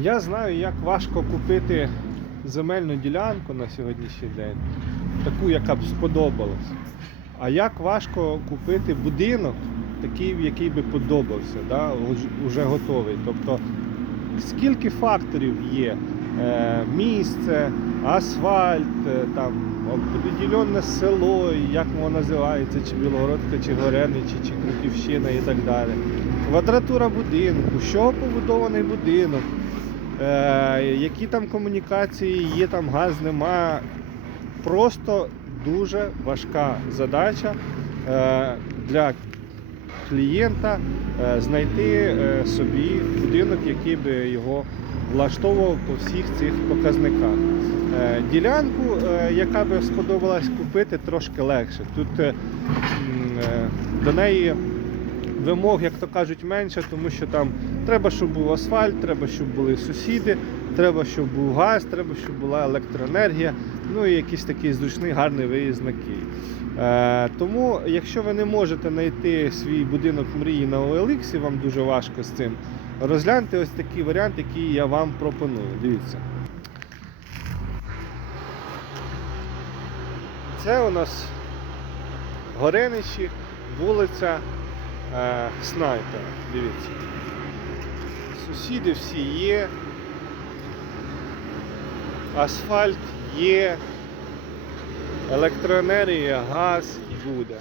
Я знаю, як важко купити земельну ділянку на сьогоднішній день, таку, яка б сподобалась. А як важко купити будинок, такий, який би подобався, да, уже готовий. Тобто, скільки факторів є? Е, місце, асфальт, е, там, определенне село, як воно називається, чи Білогородка, чи Гореничі, чи Круківщина і так далі. Квадратура будинку, що побудований будинок, які там комунікації є, там газ нема. Просто дуже важка задача е, для клієнта е, знайти е, собі будинок, який би його влаштовував по всіх цих показниках. Е, Ділянку, е, яка би сподобалась купити, трошки легше. Тут е, е, до неї вимог, як то кажуть, менше, тому що там треба, щоб був асфальт, треба, щоб були сусіди, треба, щоб був газ, треба, щоб була електроенергія, ну і якийсь такий зручний гарний виїзд на Київ. Е, тому, якщо ви не можете знайти свій будинок мрії на OLX, і вам дуже важко з цим, розгляньте ось такий варіант, який я вам пропоную. Дивіться. Це у нас Гореничі, вулиця е, Снайпера. Дивіться. Сусіди всі є. Асфальт є. Електроенергія, газ буде.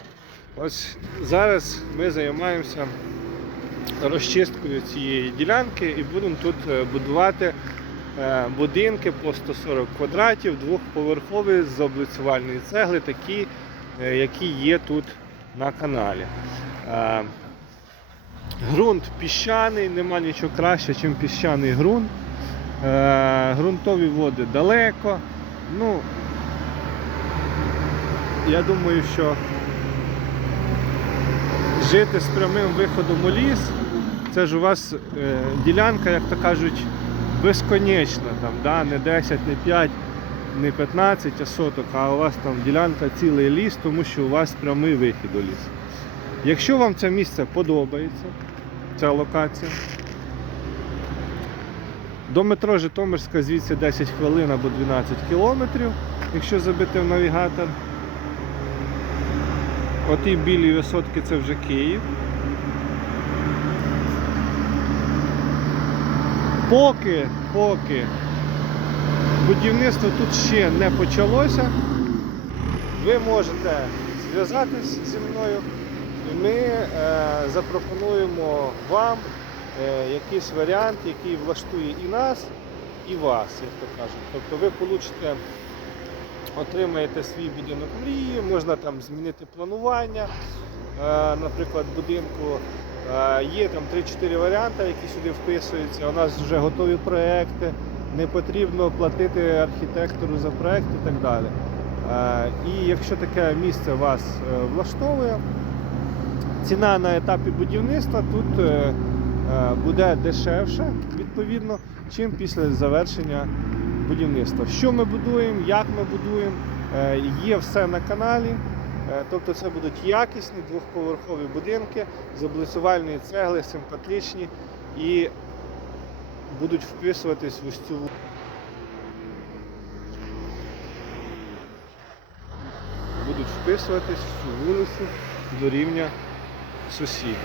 Ось зараз ми займаємося розчисткою цієї ділянки і будемо тут е, будувати е, будинки по 140 квадратів, двохповерхові з облицювальної цегли, такі, е, які є тут на каналі. Ґрунт піщаний, нема нічого краще, ніж піщаний ґрунт. Е, Ґрунтові води далеко. Ну, я думаю, що жити з прямим виходом у ліс, це ж у вас е, ділянка, як то кажуть, безконечна. Там, да? Не 10, не 5, не 15 а соток, а у вас там ділянка цілий ліс, тому що у вас прямий вихід у ліс. Якщо вам це місце подобається, ця локація, до метро Житомирська звідси 10 хвилин або 12 кілометрів, якщо забити в навігатор. Оті білі висотки це вже Київ. Поки, поки будівництво тут ще не почалося, ви можете зв'язатись зі мною ми е, запропонуємо вам е, якийсь варіант, який влаштує і нас, і вас, як то кажуть. Тобто ви получите отримаєте свій будинок мрії, можна там змінити планування, е, наприклад, будинку. Е, Є там 3-4 варіанти, які сюди вписуються. У нас вже готові проекти, не потрібно платити архітектору за проект і так далі. Е, І якщо таке місце вас е, влаштовує, ціна на етапі будівництва тут е, е, буде дешевше, відповідно, чим після завершення будівництва. Що ми будуємо, як ми будуємо, е, є все на каналі. Тобто це будуть якісні двохповерхові будинки з облицювальної цегли, симпатичні і будуть вписуватись в ось цю будуть вписуватись в цю вулицю до рівня сусідів.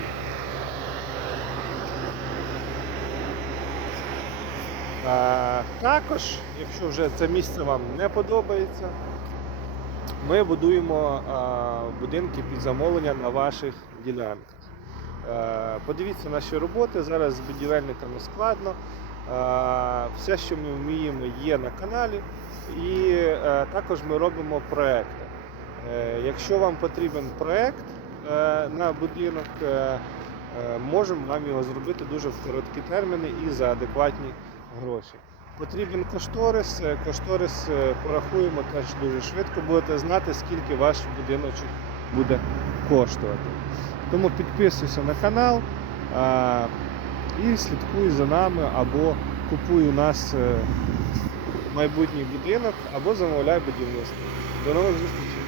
Також, якщо вже це місце вам не подобається, ми будуємо будинки під замовлення на ваших ділянках. Подивіться наші роботи, зараз з будівельниками складно. Все, що ми вміємо, є на каналі. І е, також ми робимо проекти. Е, Якщо вам потрібен проект на будинок, е, е, можемо вам його зробити дуже в короткі терміни і за адекватні гроші. Потрібен кошторис. Е, Кошторис е, порахуємо теж дуже швидко, будете знати, скільки ваш будиночок буде коштувати. Тому підписуйся на канал і слідкуй за нами або купуй у нас е, майбутній будинок, або замовляй будівництво. До нових зустрічей!